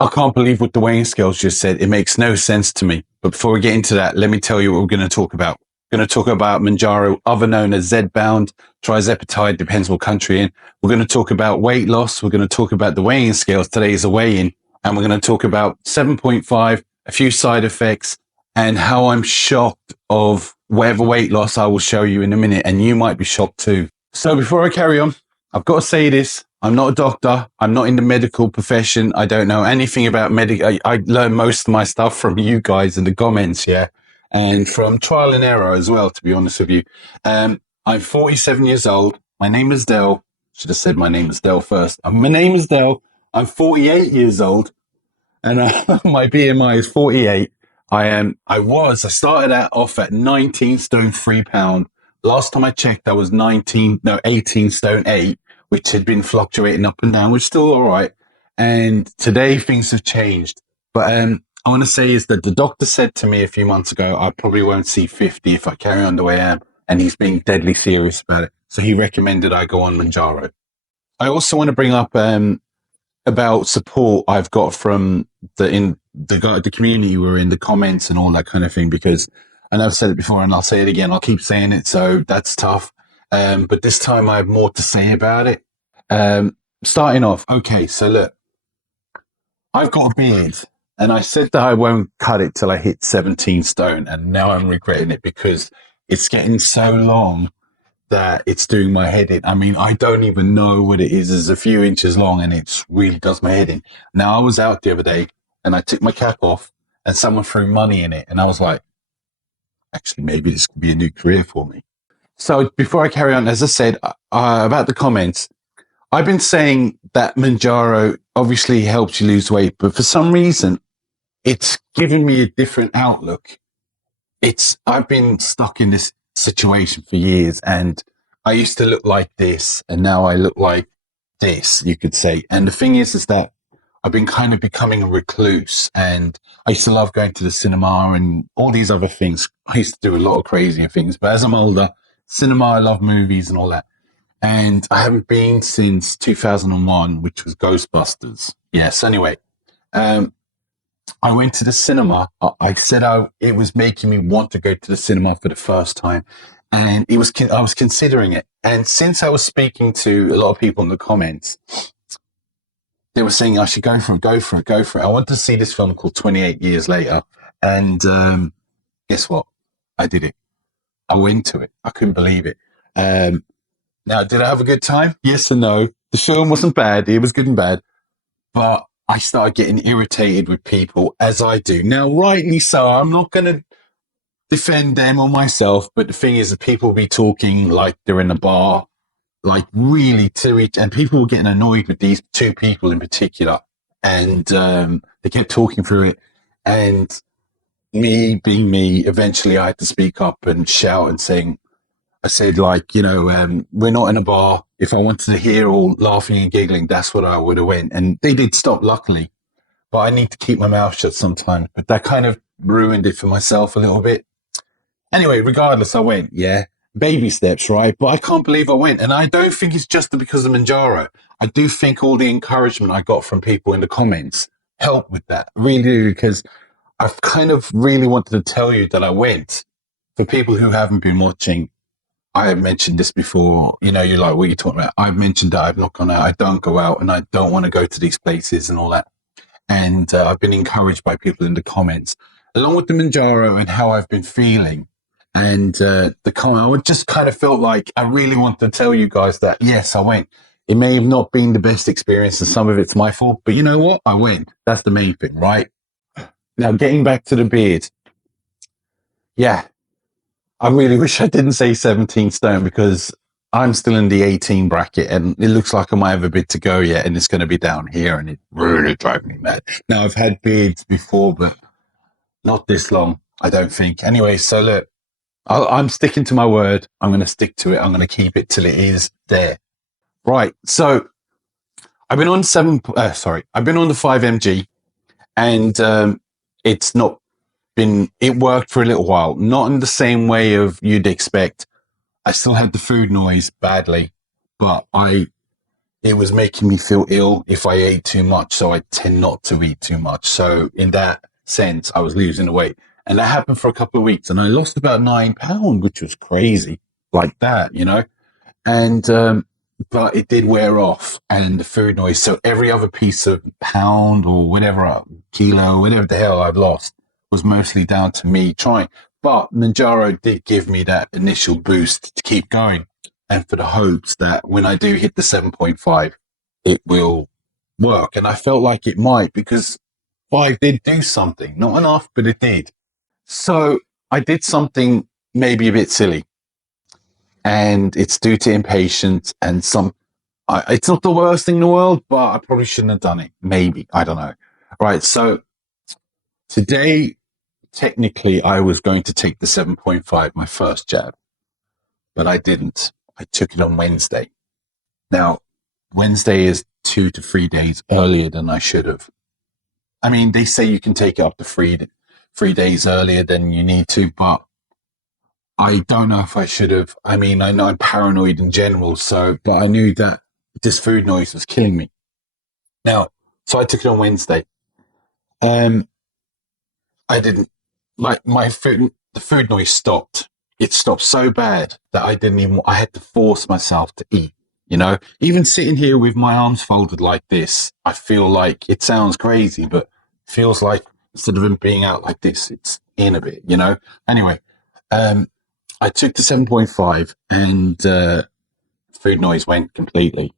I can't believe what the weighing scales just said. It makes no sense to me. But before we get into that, let me tell you what we're going to talk about. We're going to talk about Mounjaro, other known as Zepbound, Tirzepatide, depends what country you're in. We're going to talk about weight loss. We're going to talk about the weighing scales. Today is a weigh-in. And we're going to talk about 7.5, a few side effects, and how I'm shocked of whatever weight loss I will show you in a minute. And you might be shocked too. So before I carry on, I've got to say this. I'm not a doctor. I'm not in the medical profession. I don't know anything about medical. I learned most of my stuff from you guys in the comments, yeah, and from trial and error as well, to be honest with you. I'm 47 years old. My name is Del. Should have said my name is Del first. My name is Del. I'm 48 years old, and my BMI is 48. I started out off at 19 stone 3 pound. Last time I checked, I was 18 stone 8, which had been fluctuating up and down, which is still all right. And today things have changed. But I want to say is that the doctor said to me a few months ago, I probably won't see 50 if I carry on the way I am. And he's being deadly serious about it. So he recommended I go on Mounjaro. I also want to bring up about support I've got from the community we're in, the comments and all that kind of thing, because I know I've said it before and I'll say it again. I'll keep saying it. So that's tough. But this time I have more to say about it. Starting off. Okay. So look, I've got a beard and I said that I won't cut it till I hit 17 stone. And now I'm regretting it because it's getting so long that it's doing my head in. I mean, I don't even know what it is. It's a few inches long and it really does my head in. Now, I was out the other day and I took my cap off and someone threw money in it. And I was like, actually, maybe this could be a new career for me. So before I carry on, as I said, about the comments, I've been saying that Mounjaro obviously helps you lose weight, but for some reason, it's given me a different outlook. I've been stuck in this situation for years, and I used to look like this and now I look like this, you could say. And the thing is that I've been kind of becoming a recluse, and I used to love going to the cinema and all these other things. I used to do a lot of crazy things, but as I'm older, cinema, I love movies and all that. And I haven't been since 2001, which was Ghostbusters. Yes. Anyway, I went to the cinema. I said it was making me want to go to the cinema for the first time. And I was considering it. And since I was speaking to a lot of people in the comments, they were saying I should go for it. I want to see this film called 28 Years Later. And guess what? I did it. I went to it. I couldn't believe it. Now, did I have a good time? Yes and no. The film wasn't bad. It was good and bad. But I started getting irritated with people, as I do. Now, rightly so. I'm not going to defend them or myself, but the thing is that people will be talking like they're in a bar, like really and people were getting annoyed with these two people in particular. And they kept talking through it. And me being me, eventually I had to speak up and shout and sing. I said, like, we're not in a bar. If I wanted to hear all laughing and giggling, that's what I would have went. And they did stop, luckily. But I need to keep my mouth shut sometimes. But that kind of ruined it for myself a little bit. Anyway, regardless, I went, yeah. Baby steps, right? But I can't believe I went. And I don't think it's just because of Mounjaro. I do think all the encouragement I got from people in the comments helped with that. Really, because I've kind of really wanted to tell you that I went. For people who haven't been watching, I have mentioned this before, you're like, what are you talking about? I've mentioned that I've not gone out. I don't go out and I don't want to go to these places and all that. And I've been encouraged by people in the comments, along with the Mounjaro and how I've been feeling. And the comment, I just kind of felt like I really want to tell you guys that, yes, I went. It may have not been the best experience and some of it's my fault, but you know what? I went. That's the main thing, right? Now, getting back to the beard. Yeah. I really wish I didn't say 17 stone because I'm still in the 18 bracket and it looks like I might have a bit to go yet and it's going to be down here and it really drives me mad. Now, I've had beards before, but not this long, I don't think. Anyway, so look, I'm sticking to my word. I'm going to stick to it. I'm going to keep it till it is there. Right. So I've been on I've been on the 5mg and it's not it worked for a little while, not in the same way of you'd expect. I still had the food noise badly, but I it was making me feel ill if I ate too much. So I tend not to eat too much. So in that sense, I was losing the weight. And that happened for a couple of weeks. And I lost about 9 pounds, which was crazy like that, you know? And, but it did wear off and the food noise. So every other piece of pound or whatever, kilo, whatever the hell I've lost was mostly down to me trying. But Mounjaro did give me that initial boost to keep going and for the hopes that when I do hit the 7.5, it will work. And I felt like it might because 5 did do something, not enough, but it did. So I did something maybe a bit silly and it's due to impatience and it's not the worst thing in the world, but I probably shouldn't have done it. Maybe. I don't know. Right. So today, technically, I was going to take the 7.5, my first jab, but I didn't. I took it on Wednesday. Now, Wednesday is 2 to 3 days earlier than I should have. I mean, they say you can take it up to three days earlier than you need to, but I don't know if I should have. I mean, I know I'm paranoid in general, but I knew that this food noise was killing me. Now, so I took it on Wednesday. I didn't like the food noise stopped. It stopped so bad that I had to force myself to eat, you know, even sitting here with my arms folded like this, I feel like it sounds crazy, but it feels like instead of it being out like this, it's in a bit, you know? Anyway, I took the 7.5 and, food noise went completely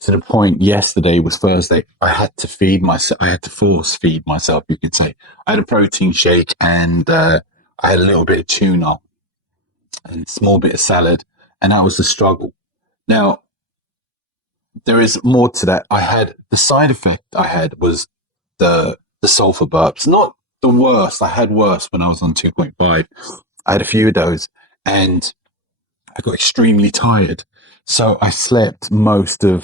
to the point. Yesterday was Thursday. I had to force feed myself, you could say. I had a protein shake and I had a little bit of tuna and a small bit of salad, and that was the struggle. Now, there is more to that. The side effect I had was the sulfur burps. Not the worst. I had worse when I was on 2.5. I had a few of those and I got extremely tired. So I slept Wednesday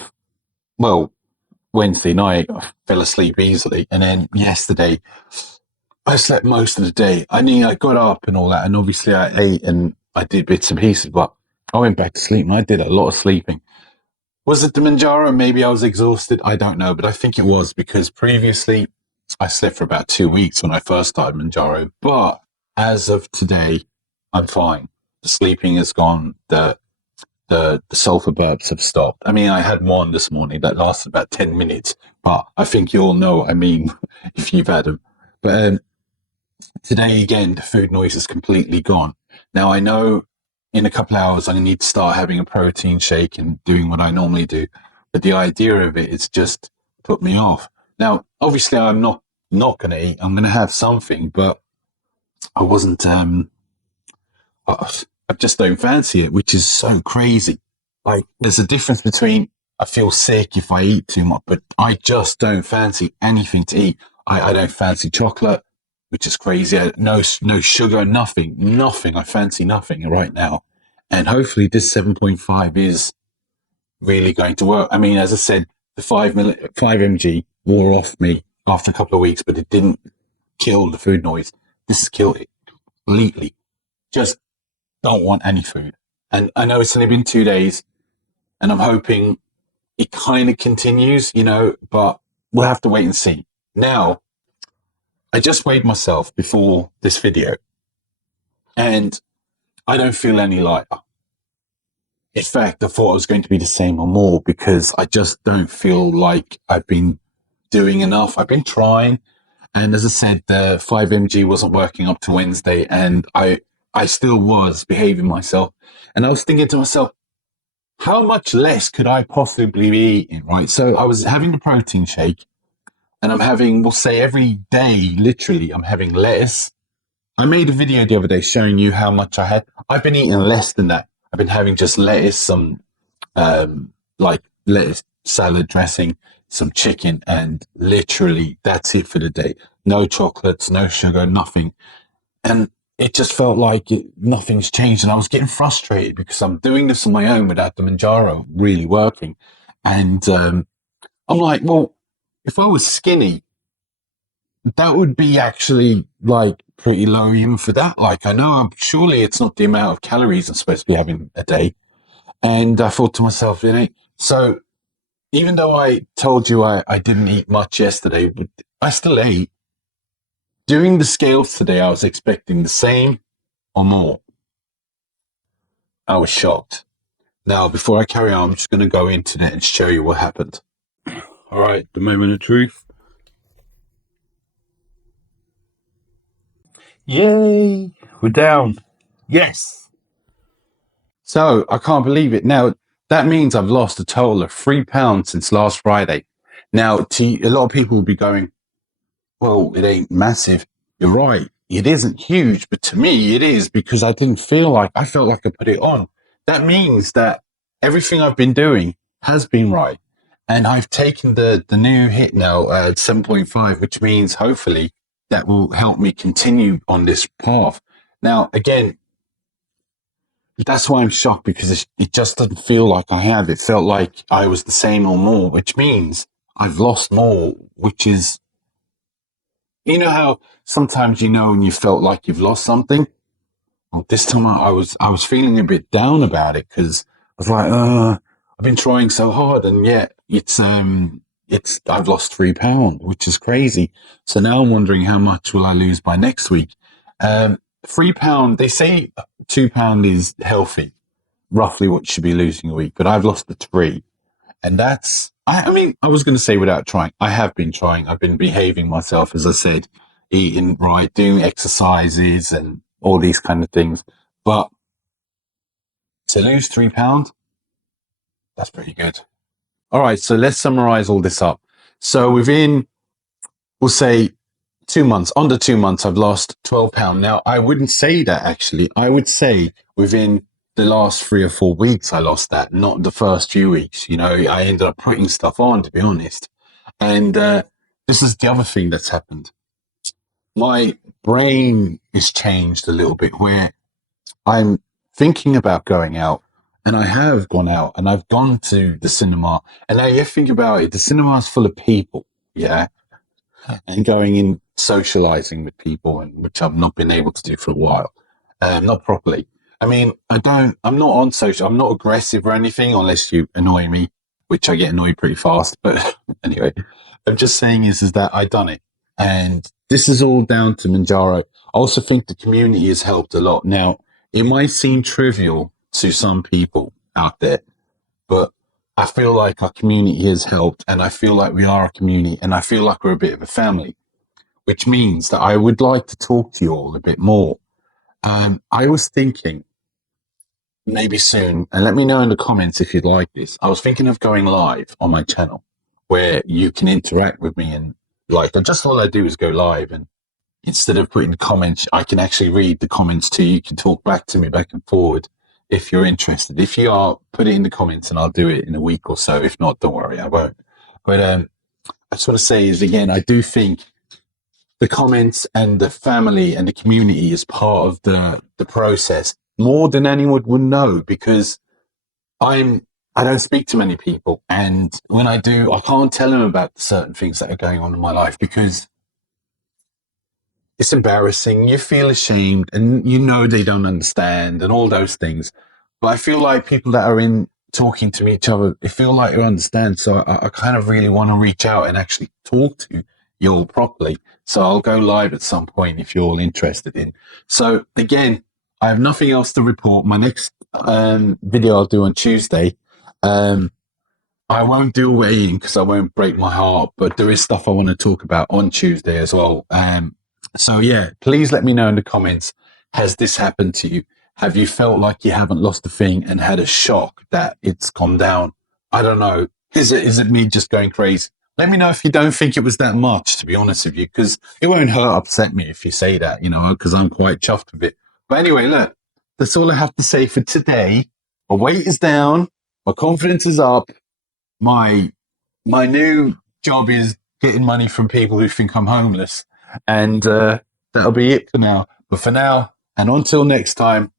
night, I fell asleep easily. And then yesterday, I slept most of the day. I mean, I got up and all that. And obviously I ate and I did bits and pieces, but I went back to sleep and I did a lot of sleeping. Was it the Mounjaro? Maybe I was exhausted. I don't know, but I think it was because previously I slept for about 2 weeks when I first started Mounjaro. But as of today, I'm fine. The sleeping is gone. The sulfur burps have stopped. I mean, I had one this morning that lasted about 10 minutes, but I think you all know what I mean if you've had them. But today, again, the food noise is completely gone. Now, I know in a couple of hours, I need to start having a protein shake and doing what I normally do. But the idea of it is just put me off. Now, obviously, I'm not going to eat. I'm going to have something, but I wasn't, I just don't fancy it, which is so crazy. Like, there's a difference between I feel sick if I eat too much, but I just don't fancy anything to eat. I don't fancy chocolate, which is crazy. No sugar, nothing. I fancy nothing right now. And hopefully this 7.5 is really going to work. I mean, as I said, the 5 mg wore off me after a couple of weeks, but it didn't kill the food noise. This has killed it completely. Just don't want any food. And I know it's only been 2 days and I'm hoping it kind of continues, you know, but we'll have to wait and see. Now, I just weighed myself before this video and I don't feel any lighter. In fact, I thought I was going to be the same or more because I just don't feel like I've been doing enough. I've been trying. And as I said, the 5 mg wasn't working up to Wednesday and I still was behaving myself. And I was thinking to myself, how much less could I possibly be eating, right? So I was having the protein shake and I'm having, we'll say every day, literally, I'm having lettuce. I made a video the other day showing you how much I had. I've been eating less than that. I've been having just lettuce, some like lettuce, salad dressing, some chicken, and literally that's it for the day. No chocolates, no sugar, nothing. And it just felt like nothing's changed. And I was getting frustrated because I'm doing this on my own without the Mounjaro really working. And I'm like, well, if I was skinny, that would be actually like pretty low even for that. Like I know surely it's not the amount of calories I'm supposed to be having a day. And I thought to myself, So even though I told you I didn't eat much yesterday, but I still ate. Doing the scales today, I was expecting the same or more. I was shocked. Now, before I carry on, I'm just going to go into it and show you what happened. All right, the moment of truth. Yay, we're down. Yes. So I can't believe it. Now, that means I've lost a total of 3 pounds since last Friday. Now, a lot of people will be going, well, it ain't massive. You're right. It isn't huge, but to me, it is because I felt like I put it on. That means that everything I've been doing has been right. And I've taken the new hit now at 7.5, which means hopefully that will help me continue on this path. Now, again, that's why I'm shocked because it just doesn't feel like I have. It felt like I was the same or more, which means I've lost more, which is, you know how sometimes you know and you felt like you've lost something? Well, this time I was feeling a bit down about it because I was like, I've been trying so hard and yet I've lost 3 pounds, which is crazy. So now I'm wondering how much will I lose by next week? 3 pound, they say 2 pound is healthy, roughly what you should be losing a week, but I've lost the three. And I mean, I was going to say without trying. I have been trying. I've been behaving myself, as I said, eating right, doing exercises and all these kind of things. But to lose 3 pounds, that's pretty good. All right. So let's summarize all this up. So within, we'll say 2 months, under 2 months, I've lost 12 pounds. Now, I wouldn't say that actually. I would say within the last 3 or 4 weeks, I lost that, not the first few weeks. You know, I ended up putting stuff on, to be honest. And this is the other thing that's happened. My brain is changed a little bit where I'm thinking about going out and I have gone out and I've gone to the cinema. And now you think about it, the cinema is full of people. Yeah. And going in socializing with people, and which I've not been able to do for a while, not properly. I mean, I'm not on social, I'm not aggressive or anything unless you annoy me, which I get annoyed pretty fast. But anyway, I'm just saying is that I done it. And this is all down to Mounjaro. I also think the community has helped a lot. Now, it might seem trivial to some people out there, but I feel like our community has helped and I feel like we are a community and I feel like we're a bit of a family, which means that I would like to talk to you all a bit more. I was thinking maybe soon, and let me know in the comments if you'd like this. I was thinking of going live on my channel where you can interact with me and and just all I do is go live and instead of putting the comments, I can actually read the comments to you. You can talk back to me back and forward if you're interested. If you are, put it in the comments and I'll do it in a week or so. If not, don't worry, I won't. But I just want to say is again, I do think the comments and the family and the community is part of the process more than anyone would know because I don't speak to many people. And when I do, I can't tell them about certain things that are going on in my life because it's embarrassing. You feel ashamed and you know they don't understand and all those things. But I feel like people that are in talking to each other, they feel like they understand. So I kind of really want to reach out and actually talk to you all properly. So I'll go live at some point if you're all interested in. So again, I have nothing else to report. My next video I'll do on Tuesday. I won't do a weigh-in because I won't break my heart, but there is stuff I want to talk about on Tuesday as well. So yeah, please let me know in the comments. Has this happened to you? Have you felt like you haven't lost a thing and had a shock that it's gone down? I don't know. Is it me just going crazy? Let me know if you don't think it was that much, to be honest with you, because it won't hurt upset me if you say that, you know, because I'm quite chuffed with it. But anyway, look, that's all I have to say for today. My weight is down. My confidence is up. My new job is getting money from people who think I'm homeless. And that'll be it for now. But for now, and until next time,